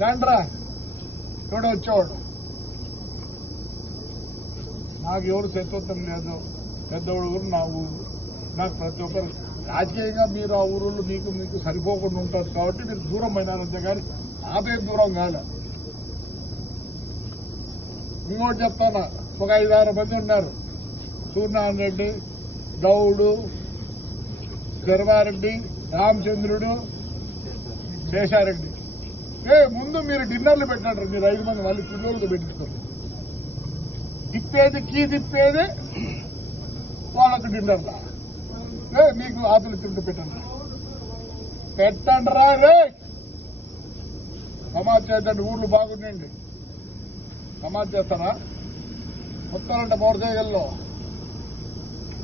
రండ్రా చూడ వచ్చేవాడు నాకు ఎవరు శత్రుత్వం లేదు. పెద్దవాడు ఊరు నా ఊరు. నాకు ప్రతి ఒక్కరు రాజకీయంగా మీరు ఆ ఊరులో మీకు మీకు సరిపోకుండా ఉంటారు. కాబట్టి మీరు దూరం అయినారంతే కానీ నాపే దూరం కాలే. ఇంకోటి చెప్తానా? ఒక ఐదారు మంది ఉన్నారు. సూర్యనారాయణ రెడ్డి గౌడు శర్వారెడ్డి రామచంద్రుడు శేషారెడ్డి. ఏ ముందు మీరు డిన్నర్లు పెట్టారు మీరు ఐదు మంది మళ్ళీ పిల్లలతో పెట్టిస్తారు తిప్పేది కీ తిప్పేది వాళ్ళకు డిన్నర్లా ఏ మీకు ఆతులు తింటూ పెట్టండి. పెట్టండి రా! రే సమాజ్ చేద్దండి ఊర్లు బాగుండండి సమాజ్ చేస్తారా? వస్తారంట మోటార్ సైకిల్లో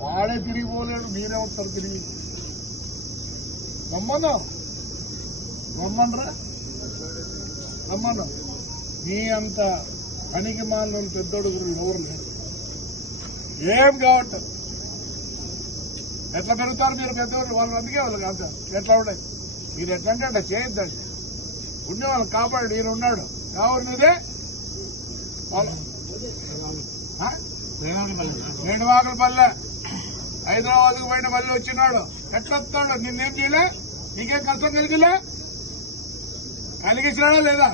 వాడే తిరిగి పోలేడు మీరే వస్తారు తిరిగి. రమ్మన్నా? రమ్మనరా? రమ్మను మీ అంత పనికి మాలిన పెద్దోడు ఎవరు లేరు. ఏం కావట్లేదు. ఎట్లా పెరుగుతారు మీరు పెద్దవాళ్ళు వాళ్ళు అందుకే వాళ్ళు అంత ఎట్లా ఉన్నాయి? మీరు ఎట్లంటే అట్లా చేయొద్దండి ఉండేవాళ్ళు కాపాడు ఈయన ఉన్నాడు. కావాలి మీదే? వాళ్ళు పల్లె హైదరాబాద్కు పోయిన మళ్ళీ వచ్చినాడు. ఎట్లా వస్తాడు? నిన్నేం చేయలే? నీకేం కష్టం కలిగిలే? కలిగించినాడా లేదా?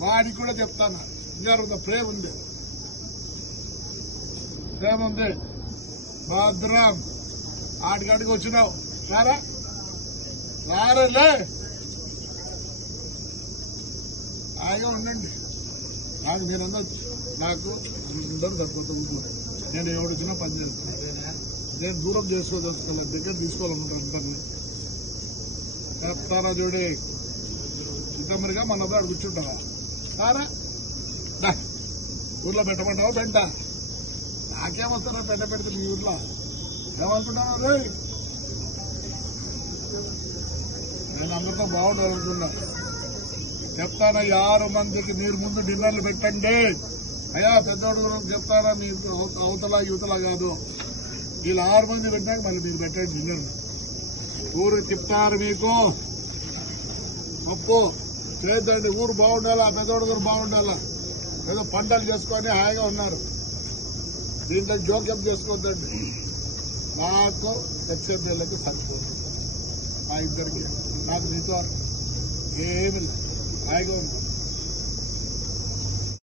వాడికి కూడా చెప్తాను. జరుగుతుంది ప్రేమ ఉంది. ప్రేమ ఉంది. భద్రం. ఆడికాడికి వచ్చినావు. రారా? రారలే. హాయిగా ఉండండి. నాకు మీరందరూ నాకు అందరూ సరిపోతుంది నేను ఎవడు వచ్చినా పని చేస్తాను నేను దూరం చేసుకోదలుచుకోవాలి దగ్గర తీసుకోవాలనుకుంటాను అందరినీ చెప్తారా చూడే చిత్తమరిగా మన అబ్బాయి కూర్చుంటావా? కారా? ఊర్లో పెట్టమంటావా పెంట నాకేమొస్తారా పెంట పెడితే మీ ఊర్లో? ఏమనుకుంటున్నావు రే? నేను అందరితో బాగుండాలనుకున్నా చెప్తానా ఆరు మందికి మీరు ముందు డిన్నర్లు పెట్టండి. అయ్యా పెద్దోడు చెప్తారా మీ అవతల యువతల కాదు. వీళ్ళు ఆరు మంది పెట్టాక మళ్ళీ మీరు పెట్టండి డిన్నర్ ఊరు చెప్తారు మీకు. ఒప్పు. చేద్దండి ఊరు బాగుండాలా పెద్దోడు గారు బాగుండాలా? ఏదో పంటలు చేసుకొని హాయిగా ఉన్నారు. దీంట్లో జోక్యం చేసుకోవద్దండి. నాకు హెచ్ఎంఎల్ఏకి సరిపోతుంది మా ఇద్దరికి. నాకు నీతో ఏమి లేదు. హాయిగా ఉంది